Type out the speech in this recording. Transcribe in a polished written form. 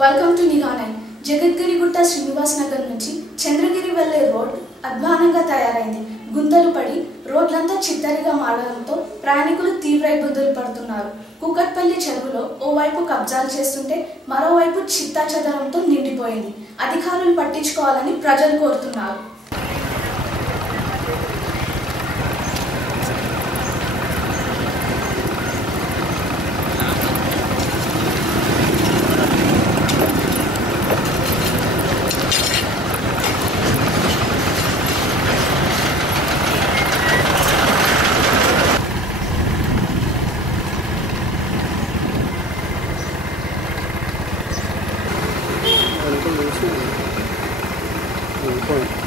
Welcome to నిఘా9. జగద్గిరిగుట్ట శ్రీనివాస్ నగర్ నుంచి చంద్రగిరి వెళ్లే రోడ్ అధ్వానంగా తయారైంది. గుంతలు పడి రోడ్లంతా చిత్తరిగా మారడంతో ప్రయాణికులు తీవ్ర ఇబ్బందులు పడుతున్నారు. కూకట్పల్లి చెరువులో ఓవైపు కబ్జాలు చేస్తుంటే మరోవైపు చిత్తాచెదరంతో నిండిపోయింది. అధికారులు పట్టించుకోవాలని ప్రజలు కోరుతున్నారు. Point.